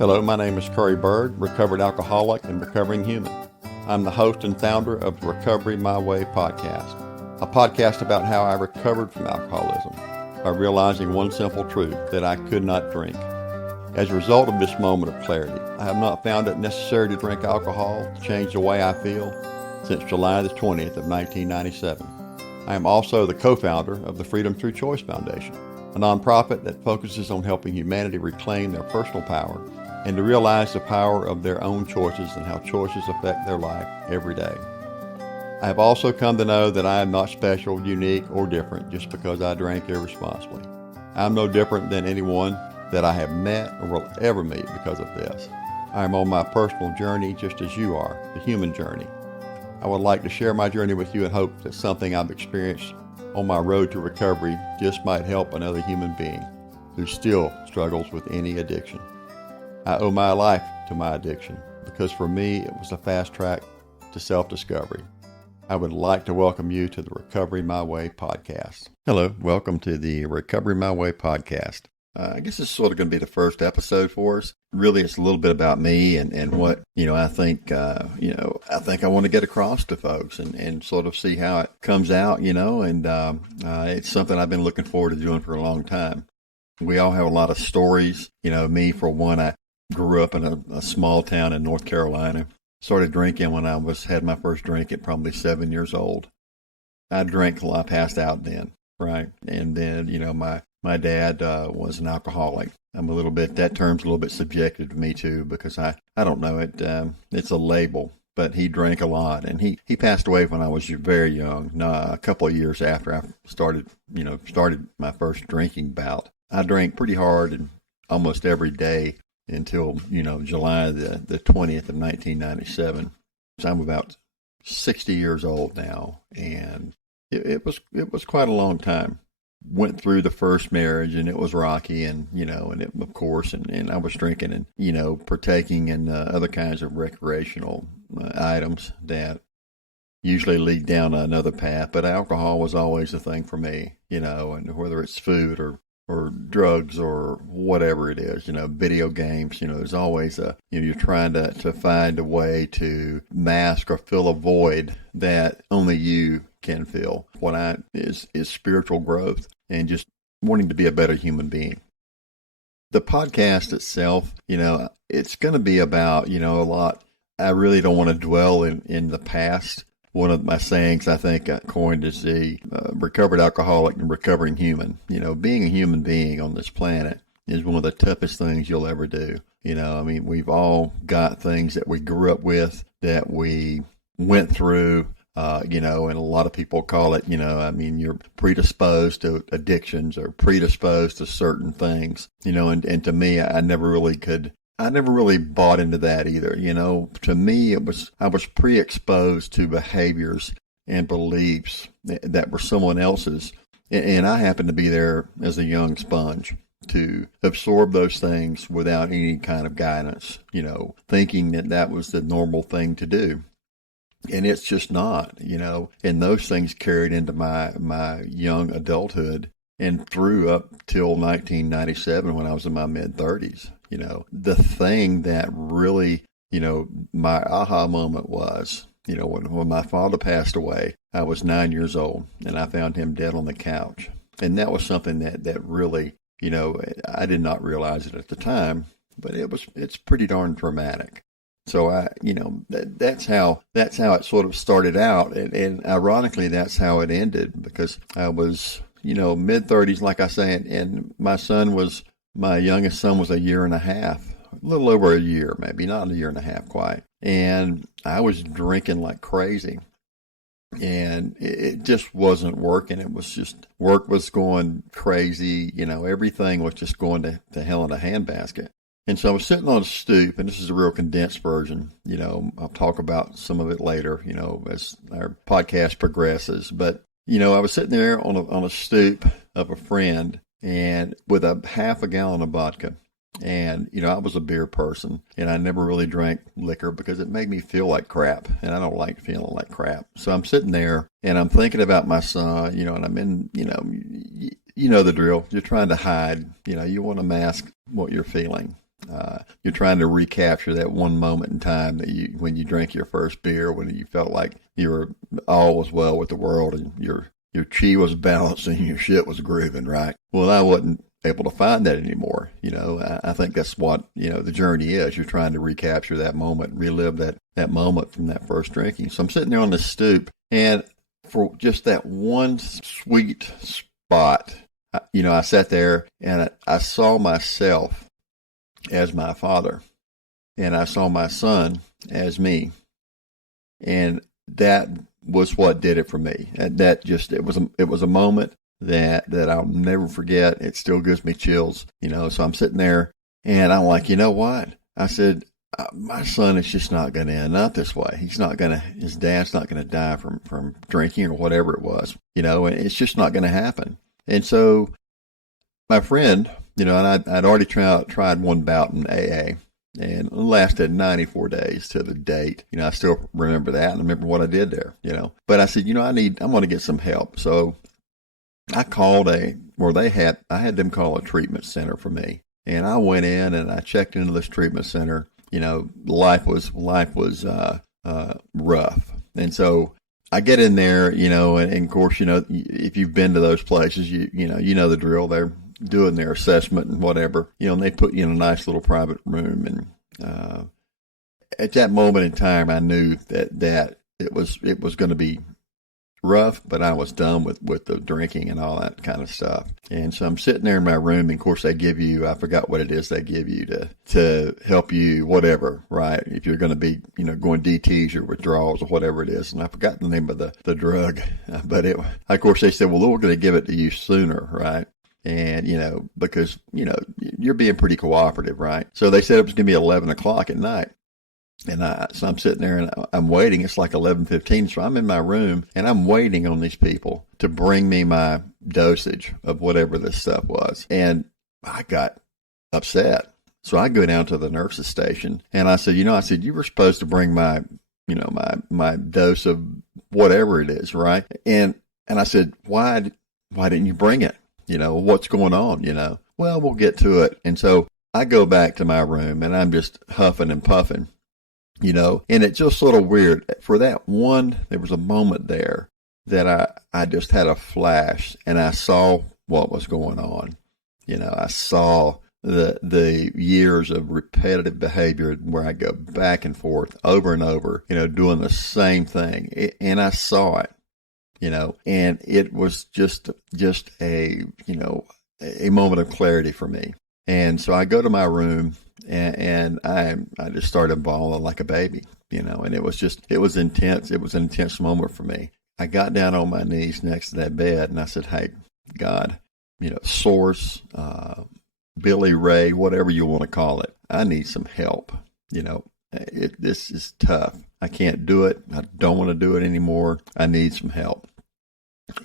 Hello, my name is Curry Bird, recovered alcoholic and recovering human. I'm the host and founder of the Recovery My Way podcast, a podcast about how I recovered from alcoholism by realizing one simple truth, that I could not drink. As a result of this moment of clarity, I have not found it necessary to drink alcohol to change the way I feel since July the 20th of 1997. I am also the co-founder of the Freedom Through Choice Foundation, a nonprofit that focuses on helping humanity reclaim their personal power and to realize the power of their own choices and how choices affect their life every day. I have also come to know that I am not special, unique, or different just because I drank irresponsibly. I am no different than anyone that I have met or will ever meet because of this. I am on my personal journey just as you are, the human journey. I would like to share my journey with you and hope that something I've experienced on my road to recovery just might help another human being who still struggles with any addiction. I owe my life to my addiction because for me it was a fast track to self-discovery. I would like to welcome you to the Recovery My Way podcast. Hello, welcome to the Recovery My Way podcast. I guess this is sort of going to be the first episode for us. Really, it's a little bit about me and what, I think I want to get across to folks and sort of see how it comes out, and it's something I've been looking forward to doing for a long time. We all have a lot of stories. Me, for one, I grew up in a small town in North Carolina. Started drinking when I had my first drink at probably 7 years old. I drank till I passed out then, right? And then, my dad was an alcoholic. That term's a little bit subjective to me too, because I don't know it. It's a label, but he drank a lot, and he passed away when I was very young. A couple of years after I started my first drinking bout. I drank pretty hard and almost every day until, July the 20th of 1997. So I'm about 60 years old now, and it was quite a long time. Went through the first marriage, and it was rocky, and I was drinking and partaking in other kinds of recreational items that usually lead down another path. But alcohol was always a thing for me, and whether it's food or drugs or whatever it is, video games, there's always you're trying to find a way to mask or fill a void that only you can fill. What is spiritual growth and just wanting to be a better human being. The podcast itself, it's going to be about, a lot. I really don't want to dwell in the past. One of my sayings, I think, I coined is the recovered alcoholic and recovering human. Being a human being on this planet is one of the toughest things you'll ever do. We've all got things that we grew up with, that we went through, and a lot of people call it, you're predisposed to addictions or predisposed to certain things, and to me, I never really bought into that either. To me, I was pre-exposed to behaviors and beliefs that were someone else's. And I happened to be there as a young sponge to absorb those things without any kind of guidance, thinking that was the normal thing to do. And it's just not, and those things carried into my young adulthood and through up till 1997 when I was in my mid-30s. The thing that really, my aha moment was, when my father passed away, I was 9 years old and I found him dead on the couch. And that was something that really, I did not realize it at the time, but it's pretty darn traumatic. So that's how it sort of started out. And ironically, that's how it ended, because I was, mid-30s, like I say, and my youngest son was a year and a half, a little over a year, maybe not a year and a half quite. And I was drinking like crazy, and it just wasn't working. It was just, work was going crazy. Everything was just going to hell in a handbasket. And so I was sitting on a stoop, and this is a real condensed version. I'll talk about some of it later, as our podcast progresses. But, I was sitting there on a stoop of a friend, and with a half a gallon of vodka. And, I was a beer person, and I never really drank liquor because it made me feel like crap, and I don't like feeling like crap. So I'm sitting there, and I'm thinking about my son, and I'm in, the drill. You're trying to hide, you want to mask what you're feeling. You're trying to recapture that one moment in time that when you drank your first beer, when you felt like all was well with the world and your chi was balanced and your shit was grooving, right? Well, I wasn't able to find that anymore. I think that's what, the journey is. You're trying to recapture that moment, relive that moment from that first drinking. So I'm sitting there on the stoop, and for just that one sweet spot, I sat there and I saw myself as my father, and I saw my son as me. And that was what did it for me. And it was a moment that I'll never forget. It still gives me chills, so I'm sitting there and I'm like, you know what? I said, my son is just not going to end up this way. His dad's not going to die from drinking or whatever it was, and it's just not going to happen. And so my friend, and I'd already tried one bout in AA, and it lasted 94 days to the date. I still remember that and I remember what I did there, But I said, I'm going to get some help. So I called I had them call a treatment center for me. And I went in and I checked into this treatment center. Life was rough. And so I get in there, and of course, if you've been to those places, you know the drill. They're doing their assessment and whatever, and they put you in a nice little private room. And at that moment in time, I knew that it was going to be rough, but I was done with the drinking and all that kind of stuff. And so I'm sitting there in my room, and of course they give you, I forgot what it is they give you to help you, whatever, right? If you're going to be, going DTs or withdrawals or whatever it is. And I forgot the name of the drug, but of course they said, well, we're going to give it to you sooner, right? And, because, you're being pretty cooperative, right? So they said it was going to be 11 o'clock at night. And so I'm sitting there and I'm waiting. It's like 11:15. So I'm in my room and I'm waiting on these people to bring me my dosage of whatever this stuff was. And I got upset. So I go down to the nurse's station and I said, you were supposed to bring my dose of whatever it is, right? And I said, why didn't you bring it? What's going on? Well, we'll get to it. And so I go back to my room and I'm just huffing and puffing. And it's just sort of weird. For that one, there was a moment there that I just had a flash and I saw what was going on. I saw the years of repetitive behavior where I go back and forth over and over, doing the same thing. And I saw it, and it was just a moment of clarity for me. And so I go to my room and I just started bawling like a baby, and it was intense. It was an intense moment for me. I got down on my knees next to that bed and I said, hey, God, source, Billy Ray, whatever you want to call it, I need some help. This is tough. I can't do it. I don't want to do it anymore. I need some help.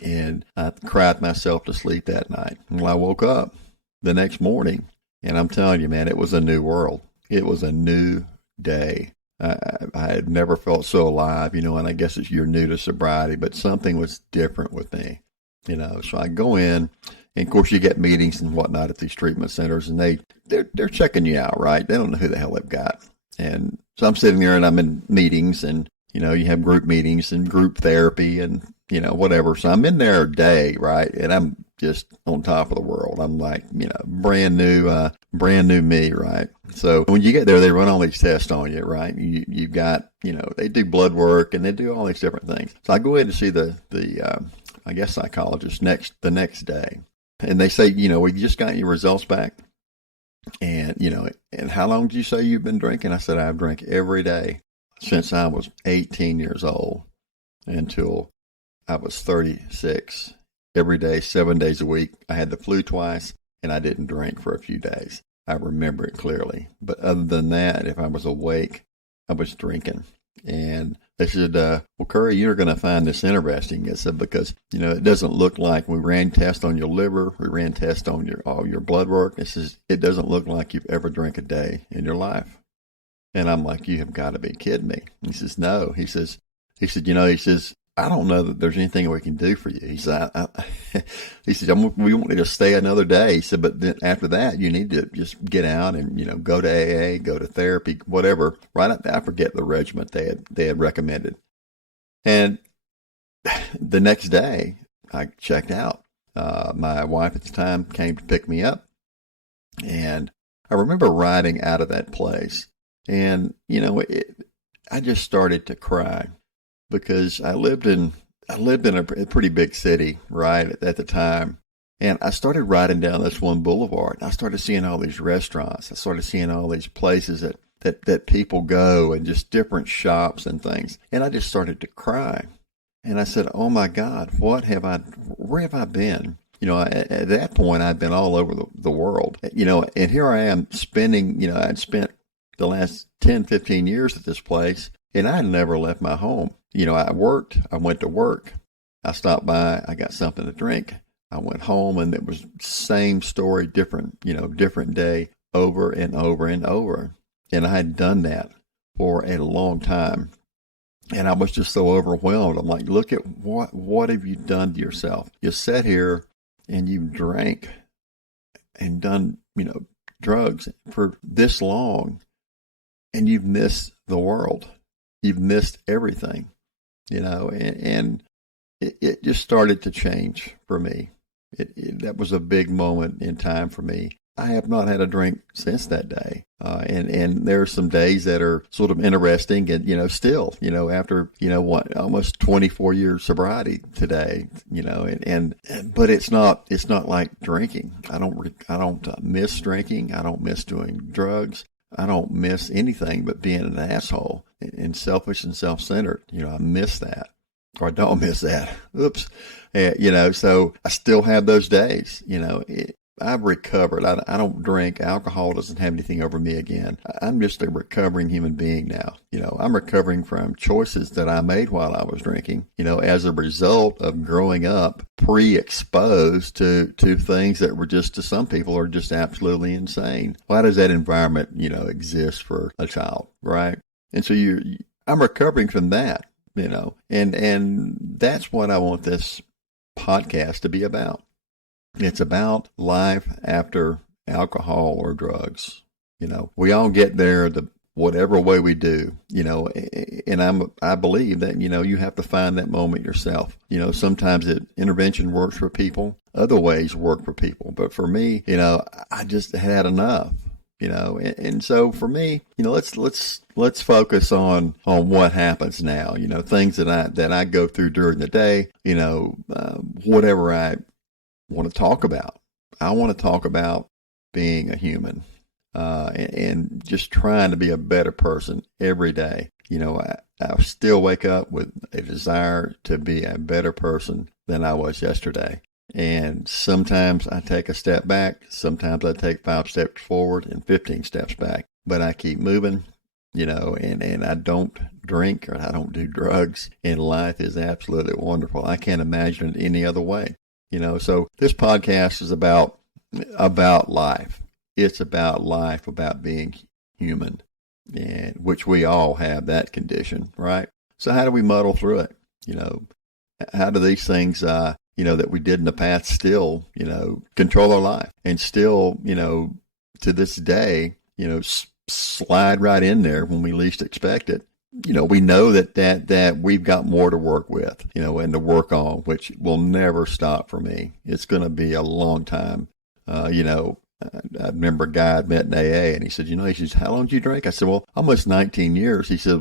And I cried myself to sleep that night. Well, I woke up the next morning, and I'm telling you, man, it was a new world. It was a new day. I had never felt so alive, and I guess you're new to sobriety, but something was different with me, So I go in, and of course you get meetings and whatnot at these treatment centers, and they're checking you out, right? They don't know who the hell they've got. And so I'm sitting there and I'm in meetings, and, you have group meetings and group therapy and, whatever. So I'm in there a day, right? And I'm just on top of the world. I'm like, brand new me, right? So when you get there, they run all these tests on you, right? You've got, they do blood work and they do all these different things. So I go in to see the psychologist the next day. And they say, we just got your results back. And, and how long did you say you've been drinking? I said, I've drank every day since I was 18 years old until I was 36. Every day, 7 days a week. I had the flu twice, and I didn't drink for a few days. I remember it clearly. But other than that, if I was awake, I was drinking. And they said, well, Curry, you're going to find this interesting. I said, because, it doesn't look like we ran tests on your liver. We ran tests on all your blood work. It doesn't look like you've ever drank a day in your life. And I'm like, you have got to be kidding me. He says, no. He said, I don't know that there's anything we can do for you. He said, he said, we want you to stay another day. He said, but then after that, you need to just get out and, go to AA, go to therapy, whatever. Right. I forget the regimen they had recommended. And the next day I checked out. My wife at the time came to pick me up, and I remember riding out of that place, and, I just started to cry, because I lived in a pretty big city, right, at the time. And I started riding down this one boulevard. I started seeing all these restaurants. I started seeing all these places that people go, and just different shops and things. And I just started to cry. And I said, oh my God, where have I been? At that point, I'd been all over the world, and here I am spending, I'd spent the last 10, 15 years at this place, and I never left my home. I went to work, I stopped by, I got something to drink, I went home, and it was same story, different day, over and over and over. And I had done that for a long time. And I was just so overwhelmed. I'm like, look at what have you done to yourself? You sat here and you've drank and done, drugs for this long, and you've missed the world. You've missed everything, and it just started to change for me. That was a big moment in time for me. I have not had a drink since that day. And there are some days that are sort of interesting, and, still, after, almost 24 years sobriety today, but it's not like drinking. I don't miss drinking. I don't miss doing drugs. I don't miss anything but being an asshole and selfish and self-centered. I miss that, or I don't miss that. Oops. So I still have those days, I've recovered. I don't drink. Alcohol doesn't have anything over me again. I'm just a recovering human being now. I'm recovering from choices that I made while I was drinking, as a result of growing up pre-exposed to things that were just, to some people, are just absolutely insane. Why does that environment, exist for a child, right? And so I'm recovering from that, and that's what I want this podcast to be about. It's about life after alcohol or drugs. We all get there whatever way we do, and I believe that, you have to find that moment yourself. Sometimes intervention works for people, other ways work for people. But for me, I just had enough, and so for me, let's focus on what happens now, things that I go through during the day, whatever I want to talk about. I want to talk about being a human, and just trying to be a better person every day. I still wake up with a desire to be a better person than I was yesterday. And sometimes I take a step back. Sometimes I take 5 steps forward and 15 steps back. But I keep moving, and I don't drink, or I don't do drugs. And life is absolutely wonderful. I can't imagine it any other way. So this podcast is about life. It's about life, about being human, and which we all have that condition, right? So how do we muddle through it? How do these things, that we did in the past still, control our life, and still, to this day, slide right in there when we least expect it? We know that we've got more to work with, and to work on, which will never stop for me. It's going to be a long time. I remember a guy I met in AA, and he said, how long did you drink? I said, well, almost 19 years. He said,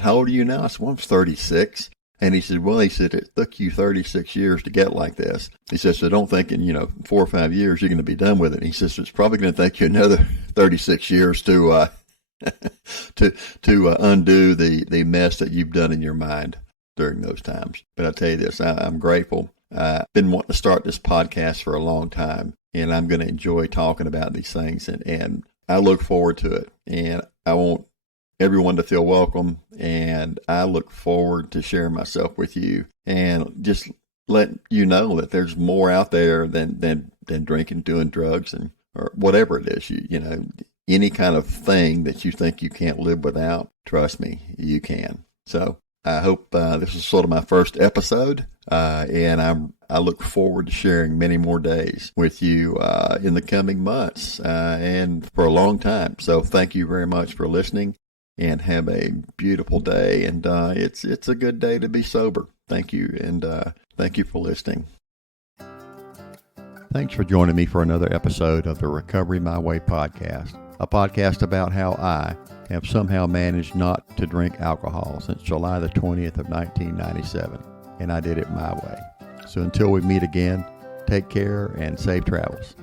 how old are you now? I said, well, I'm 36. And he said, it took you 36 years to get like this. He says, so don't think in, 4 or 5 years you're going to be done with it. And he says, it's probably going to take you another 36 years to undo the mess that you've done in your mind during those times. But I'll tell you this, I'm grateful. I've been wanting to start this podcast for a long time, and I'm going to enjoy talking about these things, and I look forward to it. And I want everyone to feel welcome, and I look forward to sharing myself with you, and just let you know that there's more out there than drinking, doing drugs, or whatever it is. Any kind of thing that you think you can't live without, trust me, you can. So I hope this is sort of my first episode, and I look forward to sharing many more days with you in the coming months and for a long time. So thank you very much for listening, and have a beautiful day. And it's a good day to be sober. Thank you, and thank you for listening. Thanks for joining me for another episode of the Recovery My Way podcast, a podcast about how I have somehow managed not to drink alcohol since July the 20th of 1997, and I did it my way. So until we meet again, take care and safe travels.